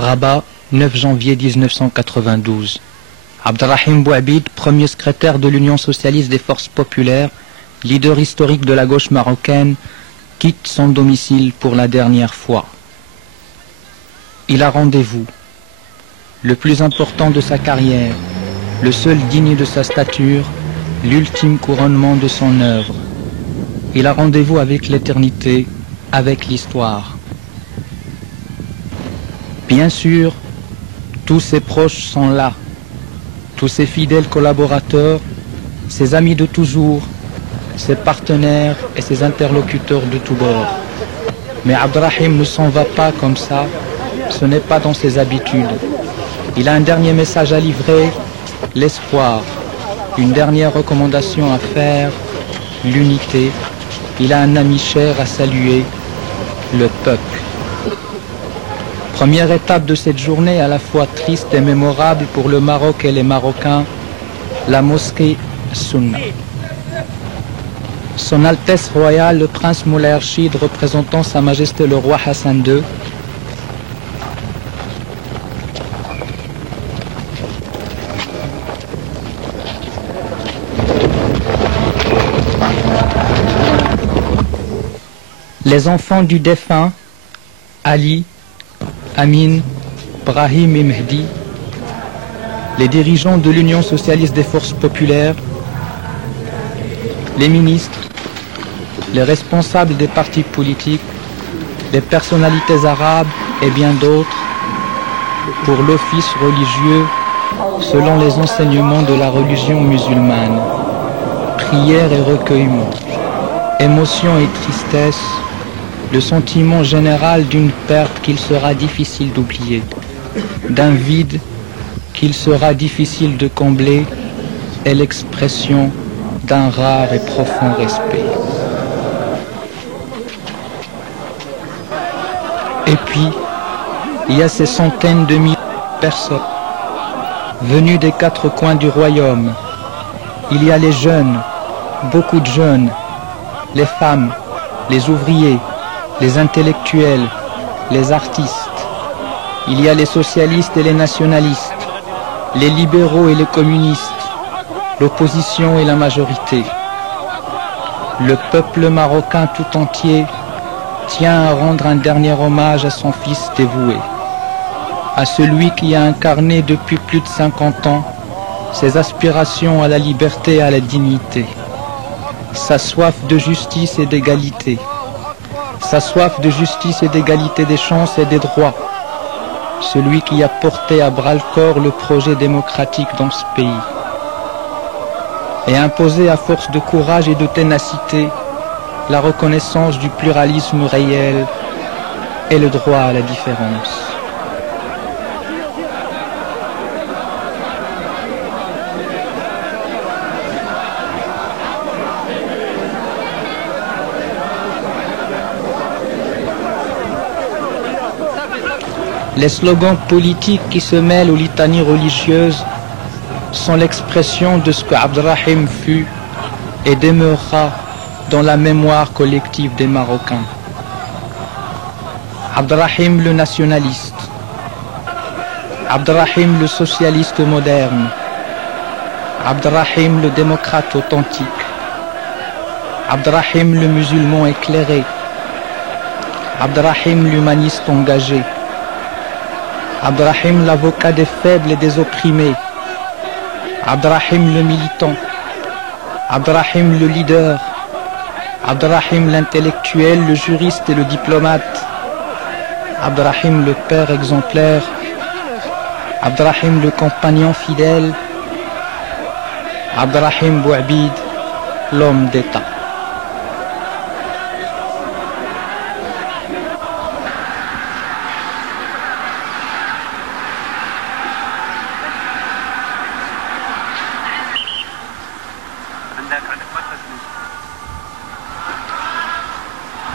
Rabat, 9 janvier 1992. Abdelrahim Bouabid, premier secrétaire de l'Union socialiste des forces populaires, leader historique de la gauche marocaine, quitte son domicile pour la dernière fois. Il a rendez-vous, le plus important de sa carrière, le seul digne de sa stature, l'ultime couronnement de son œuvre. Il a rendez-vous avec l'éternité, avec l'histoire. Bien sûr, tous ses proches sont là, tous ses fidèles collaborateurs, ses amis de toujours, ses partenaires et ses interlocuteurs de tous bords. Mais Abdelrahim ne s'en va pas comme ça, ce n'est pas dans ses habitudes. Il a un dernier message à livrer, l'espoir, une dernière recommandation à faire, l'unité. Il a un ami cher à saluer, le peuple. Première étape de cette journée à la fois triste et mémorable pour le Maroc et les Marocains, la mosquée Sunna. Son Altesse royale, le prince Moulay Rachid, représentant Sa Majesté le roi Hassan II, les enfants du défunt, Ali, Amin, Brahim et Mehdi, les dirigeants de l'Union socialiste des forces populaires, les ministres, les responsables des partis politiques, les personnalités arabes et bien d'autres, pour l'office religieux selon les enseignements de la religion musulmane. Prière et recueillement, émotion et tristesse, le sentiment général d'une perte qu'il sera difficile d'oublier, d'un vide qu'il sera difficile de combler, et l'expression d'un rare et profond respect. Et puis, il y a ces centaines de milliers de personnes venues des quatre coins du royaume. Il y a les jeunes, beaucoup de jeunes, les femmes, les ouvriers, les intellectuels, les artistes. Il y a les socialistes et les nationalistes, les libéraux et les communistes, l'opposition et la majorité. Le peuple marocain tout entier tient à rendre un dernier hommage à son fils dévoué, à celui qui a incarné depuis plus de 50 ans ses aspirations à la liberté et à la dignité, sa soif de justice et d'égalité, sa soif de justice et d'égalité des chances et des droits, celui qui a porté à bras-le-corps le projet démocratique dans ce pays et imposé à force de courage et de ténacité la reconnaissance du pluralisme réel et le droit à la différence. Les slogans politiques qui se mêlent aux litanies religieuses sont l'expression de ce que Abdelrahim fut et demeurera dans la mémoire collective des Marocains. Abdelrahim le nationaliste, Abdelrahim le socialiste moderne, Abdelrahim le démocrate authentique, Abdelrahim le musulman éclairé, Abdelrahim l'humaniste engagé, Abdelrahim l'avocat des faibles et des opprimés, Abdelrahim le militant, Abdelrahim le leader, Abdelrahim l'intellectuel, le juriste et le diplomate, Abdelrahim le père exemplaire, Abdelrahim le compagnon fidèle, Abdelrahim Bouabid, l'homme d'État.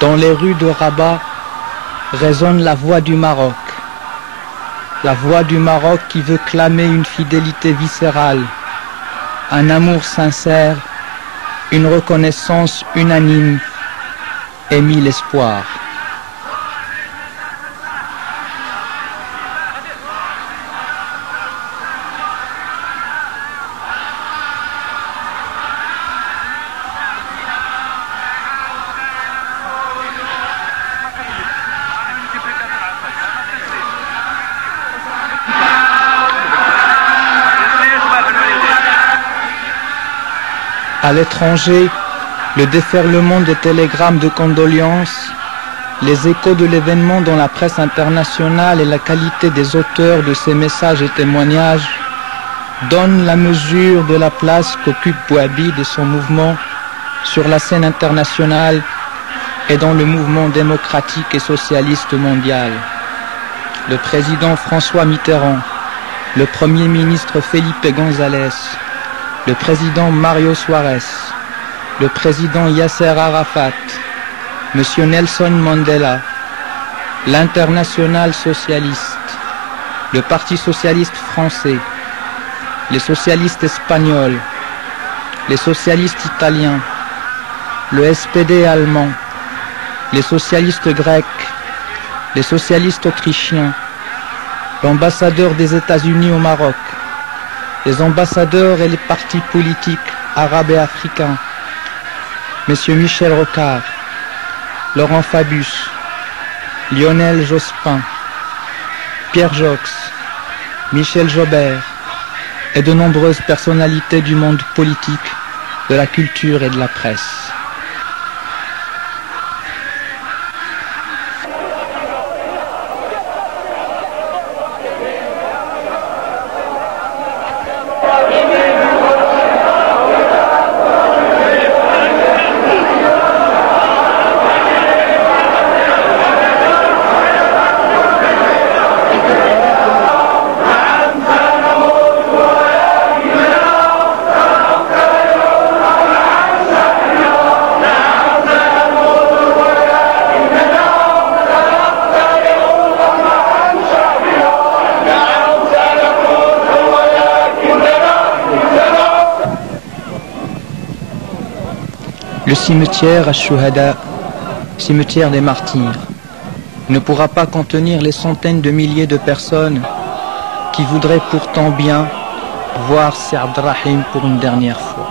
Dans les rues de Rabat résonne la voix du Maroc. La voix du Maroc qui veut clamer une fidélité viscérale, un amour sincère, une reconnaissance unanime et mille espoirs. À l'étranger, le déferlement des télégrammes de condoléances, les échos de l'événement dans la presse internationale et la qualité des auteurs de ces messages et témoignages donnent la mesure de la place qu'occupe Bouabid et son mouvement sur la scène internationale et dans le mouvement démocratique et socialiste mondial. Le président François Mitterrand, le premier ministre Felipe González, le président Mario Suárez, le président Yasser Arafat, M. Nelson Mandela, l'Internationale socialiste, le Parti socialiste français, les socialistes espagnols, les socialistes italiens, le SPD allemand, les socialistes grecs, les socialistes autrichiens, l'ambassadeur des États-Unis au Maroc, les ambassadeurs et les partis politiques arabes et africains, M. Michel Rocard, Laurent Fabius, Lionel Jospin, Pierre Jox, Michel Jobert et de nombreuses personnalités du monde politique, de la culture et de la presse. Le cimetière Ash-Shuhada, cimetière des martyrs, ne pourra pas contenir les centaines de milliers de personnes qui voudraient pourtant bien voir Si Abderrahim pour une dernière fois.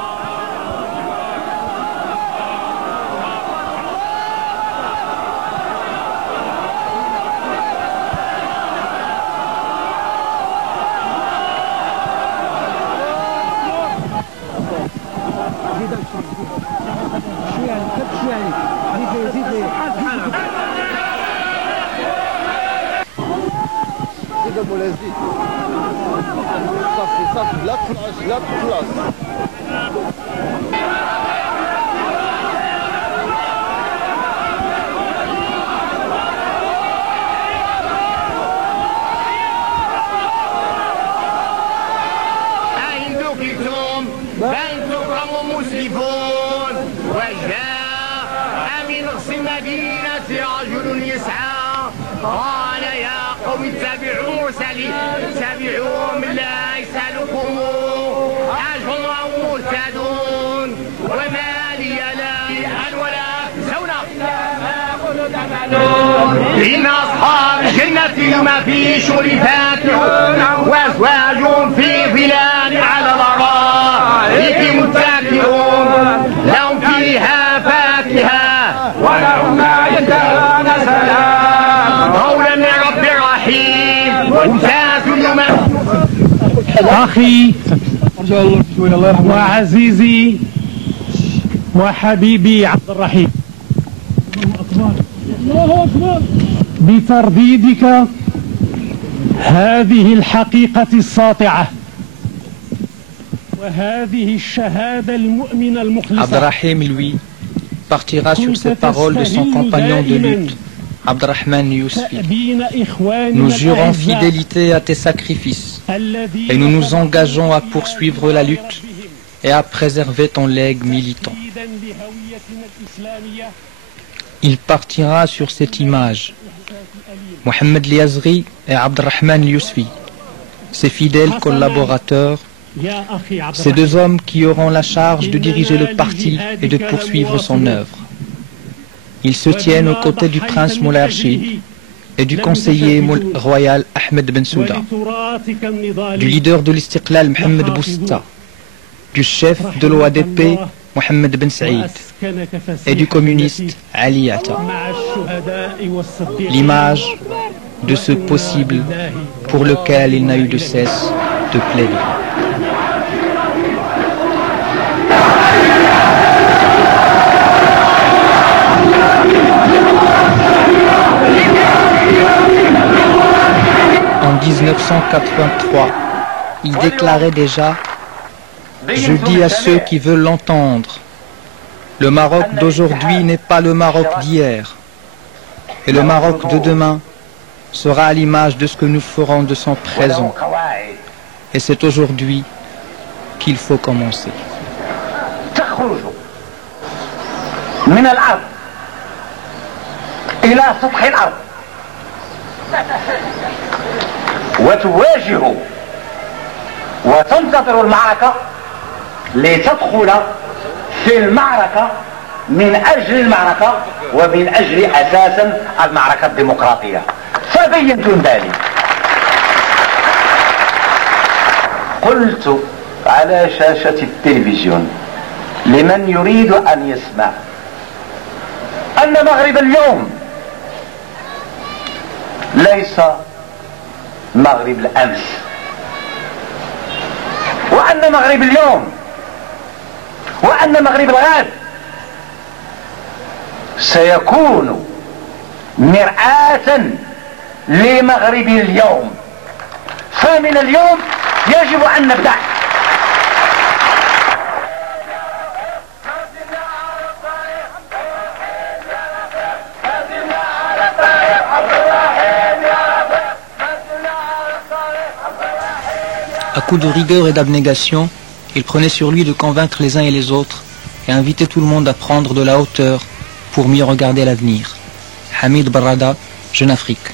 إن أصحاب الجنة ما في شغل فاكهون وأزواج في ظلال على الأرائك متكئون لهم فيها فاكهة ولهم ما يدعون سلام قولا من رب رحيم وامتاز اليوم. أخي وعزيزي وحبيبي عبد الرحيم، بترديدك هذه الحقيقة الساطعة وهذه الشهادة المؤمنة المخلصة. Abderrahim, lui, partira sur ces paroles de son compagnon de lutte, Abderrahman Yousfi. Nous jurons fidélité à tes sacrifices et nous nous engageons à poursuivre la lutte et à préserver ton legs militant. Il partira sur cette image. Mohamed Liazri et Abderrahman Yousfi, ses fidèles collaborateurs, ces deux hommes qui auront la charge de diriger le parti et de poursuivre son œuvre. Ils se tiennent aux côtés du prince Moulay Rachid et du conseiller royal Ahmed Ben Souda, du leader de l'Istiqlal Mohamed Bousta, du chef de l'OADP Mohamed Ben Saïd et du communiste Ali Atta. L'image de ce possible pour lequel il n'a eu de cesse de plaider. 1983, il déclarait déjà « Je dis à ceux qui veulent l'entendre, le Maroc d'aujourd'hui n'est pas le Maroc d'hier, et le Maroc de demain sera à l'image de ce que nous ferons de son présent. Et c'est aujourd'hui qu'il faut commencer. » من الأرض إلى سطح الأرض وتواجه وتنتظر المعركة لتدخل في المعركة من أجل المعركة ومن أجل أساسا المعركة الديمقراطية. فبينت ذلك، قلت على شاشة التلفزيون لمن يريد أن يسمع أن مغرب اليوم ليس مغرب الأمس، وأن مغرب اليوم وأن مغرب الغد سيكون مرآة لمغرب اليوم. فمن اليوم يجب أن نبدأ. À coup de rigueur et d'abnégation, il prenait sur lui de convaincre les uns et les autres et inviter tout le monde à prendre de la hauteur pour mieux regarder l'avenir. Hamid Barrada, Jeune Afrique.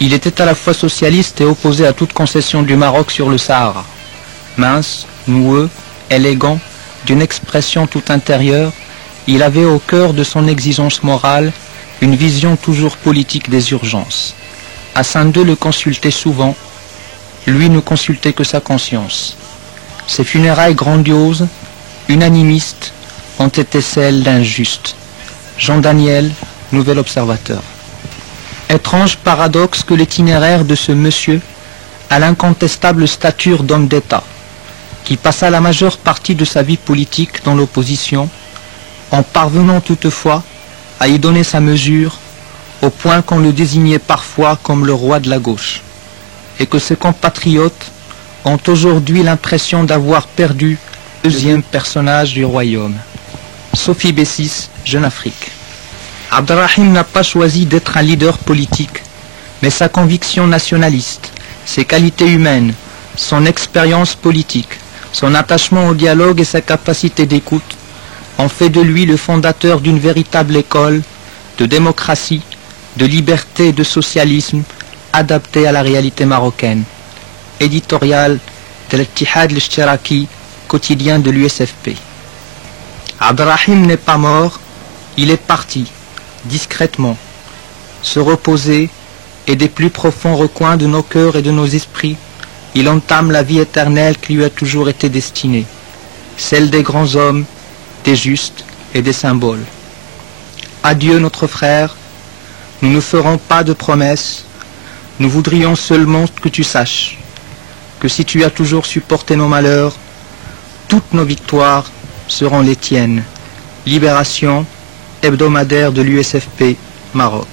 Il était à la fois socialiste et opposé à toute concession du Maroc sur le Sahara. Mince, noueux, élégant, d'une expression tout intérieure, il avait au cœur de son exigence morale une vision toujours politique des urgences. Hassan II le consultait souvent, lui ne consultait que sa conscience. Ses funérailles grandioses, unanimistes, ont été celles d'un juste. Jean Daniel, Nouvel Observateur. Étrange paradoxe que l'itinéraire de ce monsieur a l'incontestable stature d'homme d'État, qui passa la majeure partie de sa vie politique dans l'opposition, en parvenant toutefois à y donner sa mesure, au point qu'on le désignait parfois comme le roi de la gauche, et que ses compatriotes ont aujourd'hui l'impression d'avoir perdu le deuxième personnage du royaume. Sophie Bessis, Jeune Afrique. Abdelrahim n'a pas choisi d'être un leader politique, mais sa conviction nationaliste, ses qualités humaines, son expérience politique, son attachement au dialogue et sa capacité d'écoute ont fait de lui le fondateur d'une véritable école de démocratie, de liberté et de socialisme adaptée à la réalité marocaine. Éditorial de l'Ittihad al-Ishtiraki, quotidien de l'USFP. Abdelrahim n'est pas mort, il est parti, discrètement, se reposer, et des plus profonds recoins de nos cœurs et de nos esprits, il entame la vie éternelle qui lui a toujours été destinée, celle des grands hommes, des justes et des symboles. Adieu notre frère, nous ne ferons pas de promesses, nous voudrions seulement que tu saches que si tu as toujours supporté nos malheurs, toutes nos victoires seront les tiennes. Libération hebdomadaire de l'USFP, Maroc.